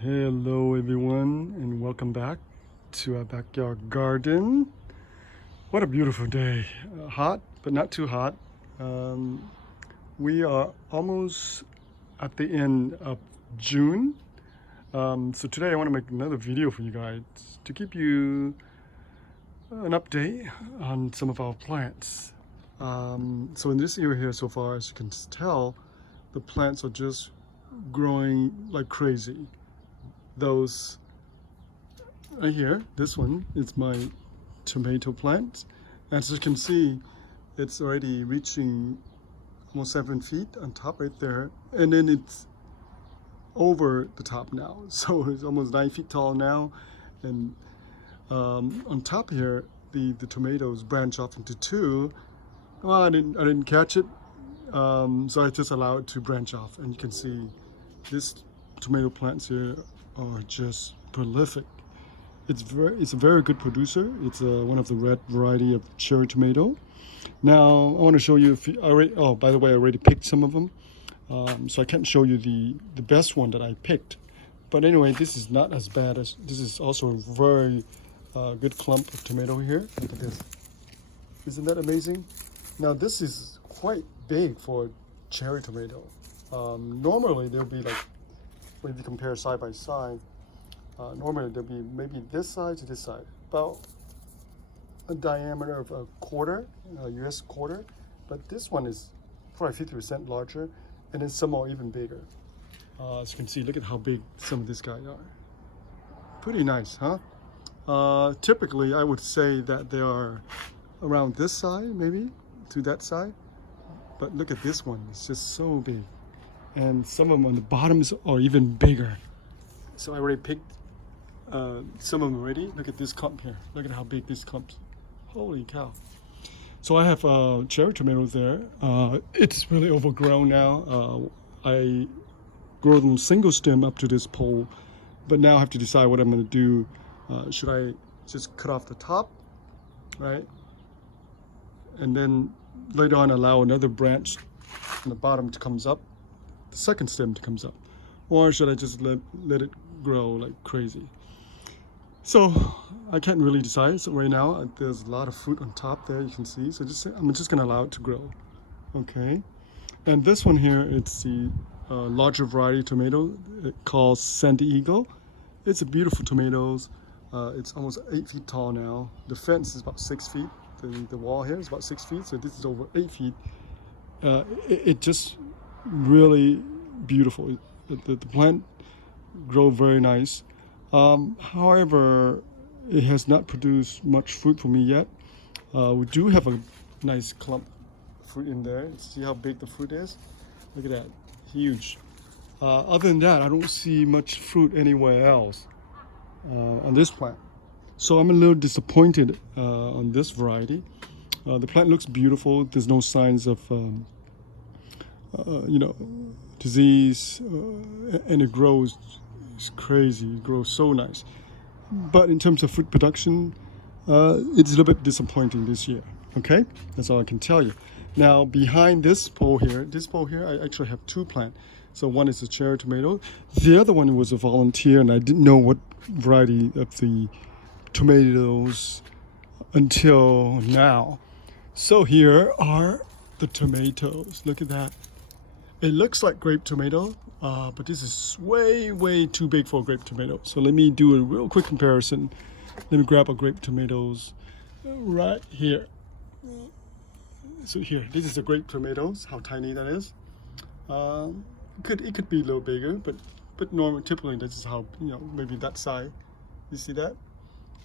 Hello everyone and welcome back to our backyard garden. What a beautiful day. Hot but not too hot. Um, we are almost at the end of June. So today I want to make another video for you guys to give you an update on some of our plants. So in this area here so far, as you can tell, the plants are just growing like crazy. Those right here, this one is my tomato plant. As you can see, it's already reaching almost 7 feet on top right there, and then it's over the top now, so it's almost 9 feet tall now. And on top here, the tomatoes branch off into two. Well, I didn't catch it, so I just allowed it to branch off, and you can see this tomato plants here are just prolific. It's a very good producer. It's one of the red variety of cherry tomato. Now I want to show you. Oh, by the way, I already picked some of them, so I can't show you the best one that I picked. But anyway, this is not as bad as this is also a very good clump of tomato here. Look at this. Isn't that amazing? Now this is quite big for cherry tomato. Normally they'll be like, if you compare side by side, normally there'll be maybe this side to this side, about a diameter of a quarter, US quarter, but this one is probably 50% larger, and then some are even bigger. As you can see, look at how big some of these guys are. Pretty nice, huh? Typically, I would say that they are around this side, maybe to that side, but look at this one. It's just so big. And some of them on the bottoms are even bigger. So I already picked some of them already. Look at this clump here. Look at how big this clump is. Holy cow. So I have cherry tomatoes there. It's really overgrown now. I grow them single stem up to this pole, but now I have to decide what I'm going to do. Should I just cut off the top, right? And then later on allow another branch on the bottom to comes up, the second stem to comes up, or should I just let it grow like crazy? So I can't really decide. So right now there's a lot of fruit on top there, you can see. So I'm just gonna allow it to grow. Okay. And this one here, it's the larger variety tomato called Sandy Eagle. It's a beautiful tomatoes. It's almost 8 feet tall now. The fence is about 6 feet. The wall here is about 6 feet. So this is over 8 feet. It just really beautiful. The plant grow very nice. However, it has not produced much fruit for me yet. We do have a nice clump of fruit in there. See how big the fruit is? Look at that, huge. Other than that, I don't see much fruit anywhere else on this plant. So I'm a little disappointed on this variety. The plant looks beautiful. There's no signs of disease, and it grows. It's crazy. It grows so nice. But in terms of fruit production, it's a little bit disappointing this year. Okay, that's all I can tell you. Now behind this pole here, I actually have two plants. So one is a cherry tomato. The other one was a volunteer, and I didn't know what variety of the tomatoes until now. So here are the tomatoes. Look at that. It looks like grape tomato, but this is way too big for a grape tomato. So let me do a real quick comparison. Let me grab a grape tomatoes right here. So here, this is a grape tomatoes. How tiny that is. It could be a little bigger, but normally typically this is how, maybe that size. You see that?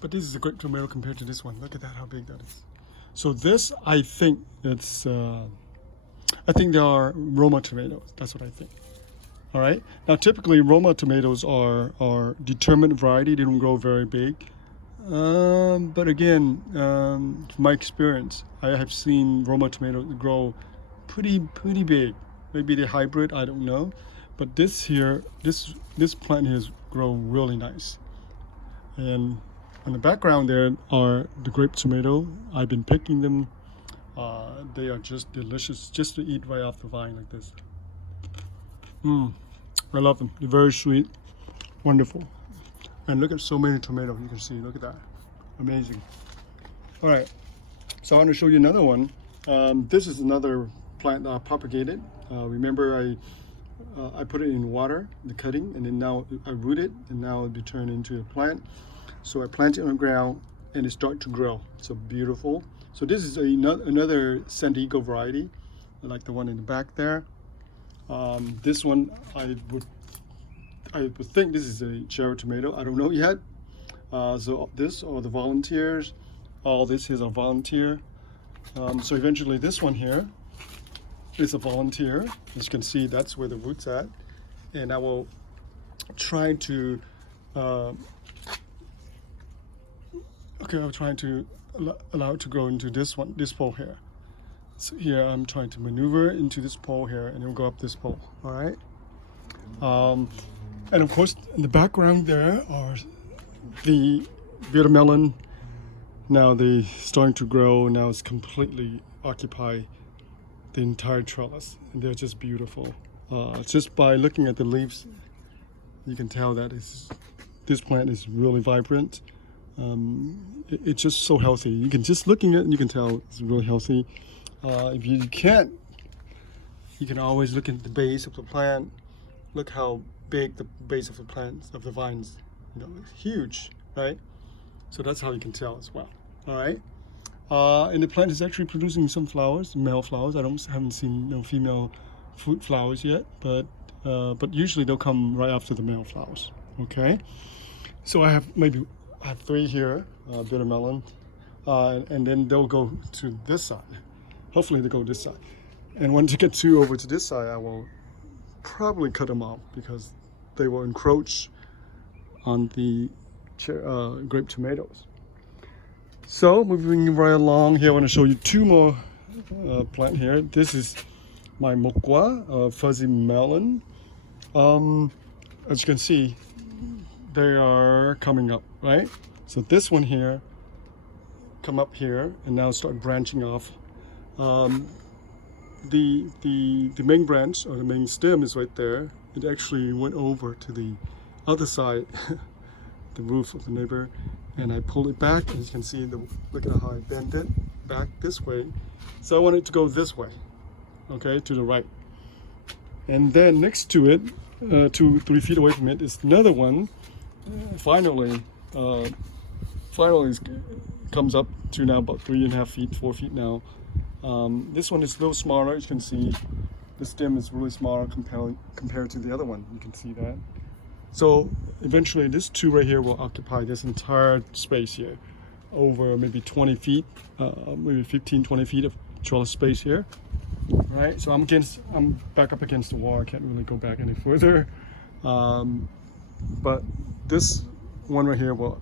But this is a grape tomato compared to this one. Look at that, how big that is. So this, I think they are Roma tomatoes. That's what I think. All right. Now, typically, Roma tomatoes are determined variety. They don't grow very big. But again, from my experience, I have seen Roma tomatoes grow pretty big. Maybe they're hybrid. I don't know. But this plant here grow really nice. And on the background there are the grape tomato. I've been picking them. They are just delicious, just to eat right off the vine like this. I love them. They're very sweet. Wonderful. And look at so many tomatoes. You can see. Look at that. Amazing. All right. So I want to show you another one. This is another plant that I propagated. Remember, I put it in water, the cutting, and then now I root it, and now it'll be turned into a plant. So I plant it on the ground, and it starts to grow. So beautiful. So this is another San Diego variety, like the one in the back there. This one I would think this is a cherry tomato. I don't know yet. So this are the volunteers. All this is a volunteer. So eventually this one here is a volunteer. As you can see, that's where the root's at. And I will try to, I'll try to allow it to grow into this one, this pole here. So here I'm trying to maneuver into this pole here, and it'll go up this pole, all right? And of course, in the background there are the melon. Now they're starting to grow. Now it's completely occupied the entire trellis, and they're just beautiful. Just by looking at the leaves, you can tell that this plant is really vibrant. It's just so healthy. You can just looking at it, you can tell it's really healthy. If you can't, you can always look at the base of the plant. Look how big the base of the plants, of the vines, it's huge, right? So that's how you can tell as well. All right. And the plant is actually producing some flowers, male flowers. I haven't seen no female fruit flowers yet, but usually they'll come right after the male flowers. Okay. So I have 3 here, bitter melon, and then they'll go to this side. Hopefully they go this side. And once you get 2 over to this side, I will probably cut them off because they will encroach on the grape tomatoes. So moving right along here, I want to show you 2 more plant here. This is my mokwa, fuzzy melon. As you can see, they are coming up, right? So this one here come up here and now start branching off. The main branch or the main stem is right there. It actually went over to the other side, the roof of the neighbor, and I pulled it back. As you can see, look at how I bent it back this way. So I want it to go this way, okay, to the right. And then next to it, 2-3 feet away from it, is another one. Finally comes up to now about 3.5 feet, 4 feet now. This one is a little smaller. As you can see, the stem is really smaller compared to the other one. You can see that. So eventually this 2 right here will occupy this entire space here, over maybe 20 feet, maybe 15-20 feet of trellis space here. All right, so I'm back up against the wall. I can't really go back any further. But this one right here will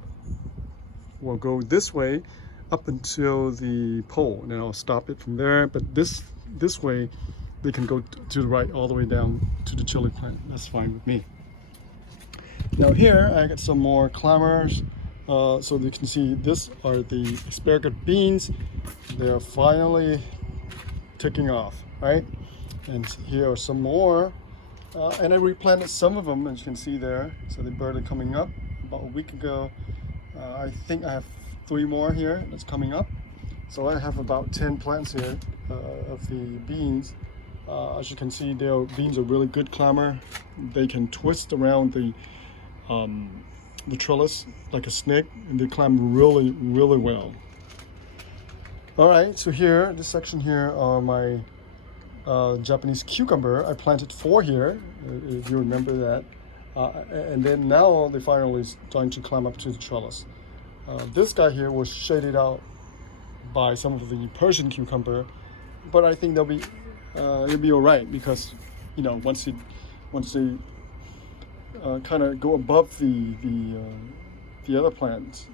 go this way up until the pole, and then I'll stop it from there. But this way, they can go to the right all the way down to the chili plant. That's fine with me. Now here I got some more climbers. So you can see this are the asparagus beans. They are finally taking off, right? And here are some more. And I replanted some of them, as you can see there. So they started coming up about a week ago. I think I have 3 more here that's coming up. So I have about 10 plants here of the beans. As you can see, their beans are really good climber. They can twist around the trellis like a snake, and they climb really, really well. All right, so here, this section here are my Japanese cucumber. I planted 4 here, if you remember that. And then now they finally starting to climb up to the trellis. This guy here was shaded out by some of the Persian cucumber, but I think it'll be all right, because once they kind of go above the other plants,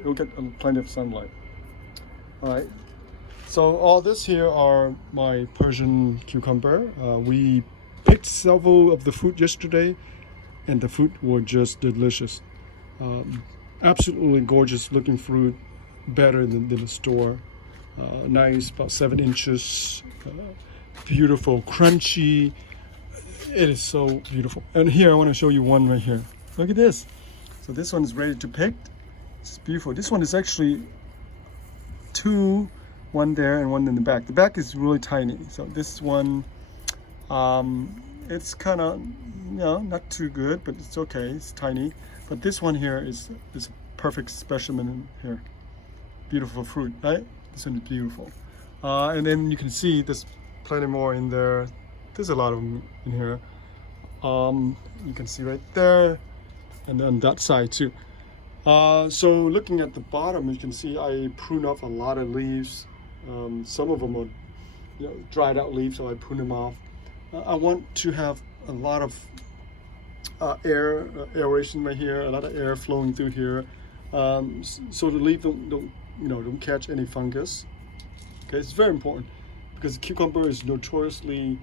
it'll get plenty of sunlight. All right. So all this here are my Persian cucumber. We picked several of the fruit yesterday, and the fruit were just delicious. Absolutely gorgeous looking fruit, better than the store. Nice, about 7 inches, beautiful, crunchy. It is so beautiful. And here I want to show you one right here. Look at this. So this one is ready to pick. It's beautiful. This one is actually two, one there and one in the back. The back is really tiny. So this one, it's kind of, not too good, but it's okay. It's tiny. But this one here is a perfect specimen here. Beautiful fruit, right? This one is beautiful. And then you can see there's plenty more in there. There's a lot of them in here. You can see right there, and then that side too. So looking at the bottom, you can see I prune off a lot of leaves. Some of them are dried out leaves, so I prune them off. I want to have a lot of aeration right here, a lot of air flowing through here, so the leaf don't catch any fungus. Okay, it's very important because the cucumber is notoriously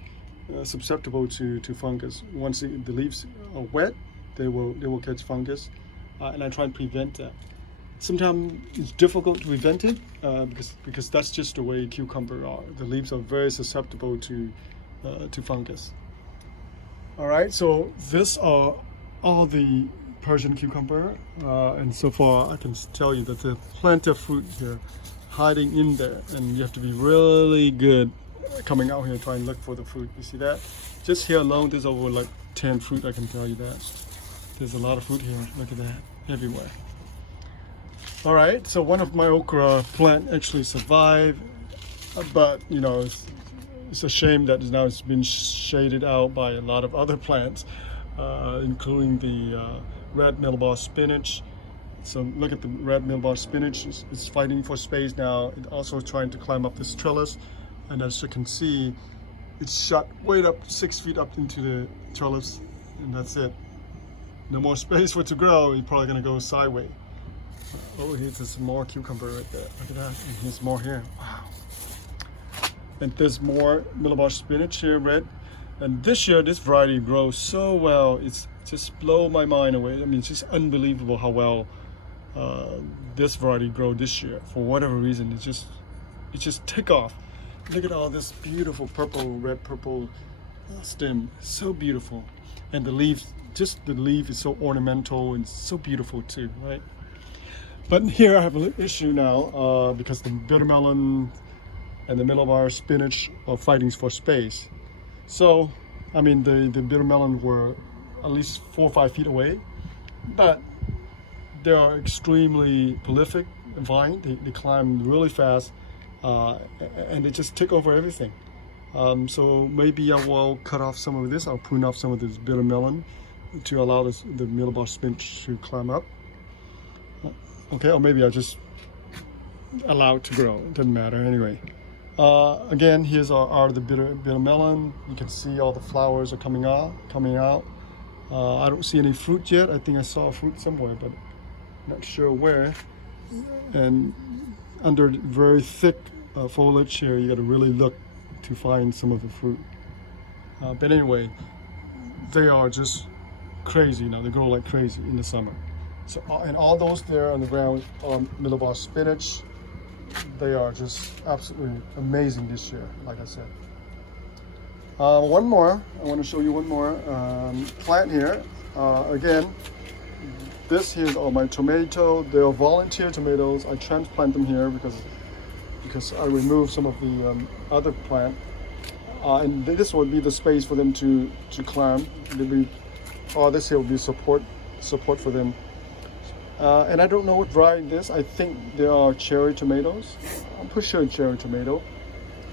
susceptible to fungus. Once the leaves are wet, they will catch fungus, and I try and prevent that. Sometimes it's difficult to prevent it because that's just the way cucumber are. The leaves are very susceptible to fungus. All right, so these are all the Persian cucumber, and so far I can tell you that there's plenty of fruit here hiding in there, and you have to be really good coming out here trying to look for the fruit. You see that? Just here alone, there's over like 10 fruit. I can tell you that. There's a lot of fruit here. Look at that, everywhere. All right, so one of my okra plant actually survived, but it's a shame that now it's been shaded out by a lot of other plants, including the red mealball spinach. So look at the red mealball spinach. It's fighting for space now. It's also trying to climb up this trellis, and as you can see, it's shot way up 6 feet up into the trellis, and that's it. No more space for it to grow. It's probably gonna go sideways. Oh, here's some more cucumber right there. Look at that. And here's more here. Wow. And there's more mealball spinach here, red. And this year, this variety grows so well. It's just blow my mind away. I mean, it's just unbelievable how well this variety grow this year. For whatever reason, it just take off. Look at all this beautiful purple, red purple stem. So beautiful. And the leaves, just the leaf is so ornamental and so beautiful too, right? But here I have an issue now because the bitter melon and the mealball spinach are fighting for space. So, I mean, the bitter melon were at least 4 or 5 feet away, but they are extremely prolific vine. They climb really fast, and they just take over everything. So maybe I will cut off some of this. I'll prune off some of this bitter melon to allow the mealball spinach to climb up. Okay, or maybe I'll just allow it to grow. It doesn't matter anyway. Again, here's our the bitter melon. You can see all the flowers are coming out. I don't see any fruit yet. I think I saw a fruit somewhere, but not sure where. And under very thick foliage here, you got to really look to find some of the fruit. But anyway, they are just crazy now. They grow like crazy in the summer. So, and all those there on the ground are mealball spinach. They are just absolutely amazing this year, like I said. One more, I want to show you one more plant here. Again, this here are my tomato. They are volunteer tomatoes. I transplant them here because I removed some of the other plant. And this would be the space for them to climb. This here will be support for them. And I don't know what variety it is. I think they are cherry tomatoes. I'm pretty sure it's cherry tomato.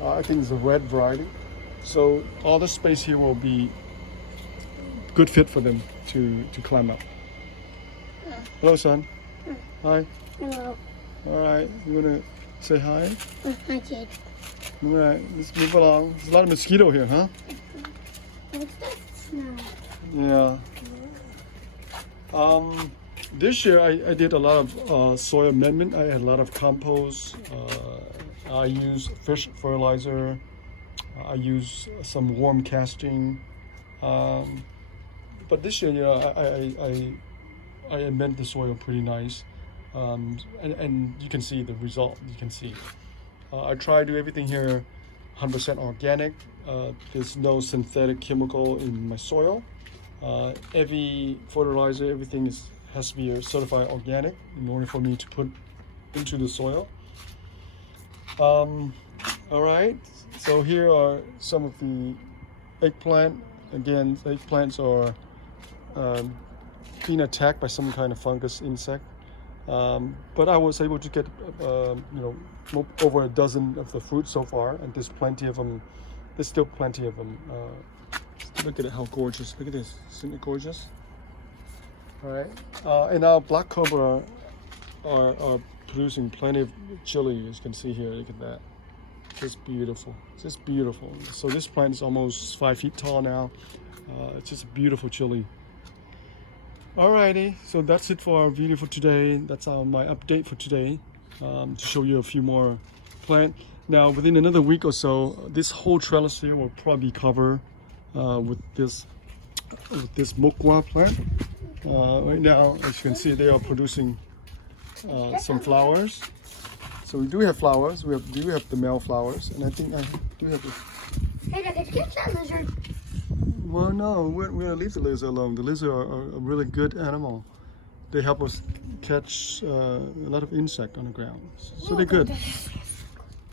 I think it's a red variety. So all the space here will be good fit for them to climb up. Hello, son. Hi. Hello. All right, you wanna say hi? Hi, kid. All right, let's move along. There's a lot of mosquito here, huh? What's that smell? Yeah. This year I did a lot of soil amendment. I had a lot of compost. I used fish fertilizer. I used some worm casting. But this year, I amend the soil pretty nice. And you can see the result. You can see. I try to do everything here 100% organic. There's no synthetic chemical in my soil. Every fertilizer, everything has to be certified organic in order for me to put into the soil. All right, so here are some of the eggplant. Again, eggplants are being attacked by some kind of fungus insect. But I was able to get, over a dozen of the fruit so far, and there's plenty of them. There's still plenty of them. Look at it, how gorgeous! Look at this, isn't it gorgeous? All right, and our black cobra are producing plenty of chili, as you can see here. Look at that, just beautiful, just beautiful. So this plant is almost 5 feet tall now. It's just a beautiful chili. Alrighty, so that's it for our video for today. That's my update for today, to show you a few more plant. Now, within another week or so, this whole trellis here will probably be covered with this mokwa plant. Right now, as you can see, they are producing some flowers. So we do have flowers. We do have the male flowers, and I think I do have this. Hey, Dad, catch that lizard. Well, no, we're gonna leave the lizard alone. The lizard are a really good animal. They help us catch a lot of insect on the ground, so they're good.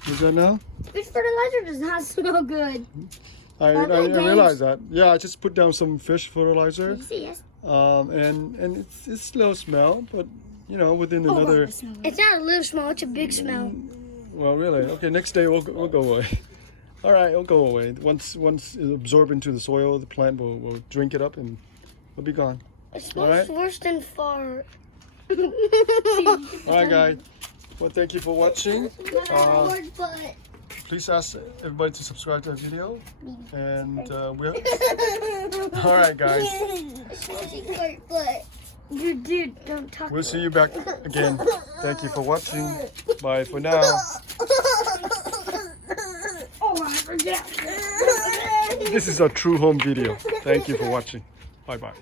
Is that now? Fish fertilizer does not smell good. I realize that. Yeah, I just put down some fish fertilizer. Yes. And it's a little smell, but within another. It's not a little smell; it's a big smell. Well, really? Okay, next day we'll go away. All right, it'll go away. Once it's absorbed into the soil, the plant will drink it up and it'll be gone. It smells worse than fart. All right, guys. Well, thank you for watching. Please ask everybody to subscribe to our video. And we'll... All right, guys. Dude, don't talk. We'll see you back again. Thank you for watching. Bye for now. Oh, I forget. This is a true home video. Thank you for watching. Bye-bye.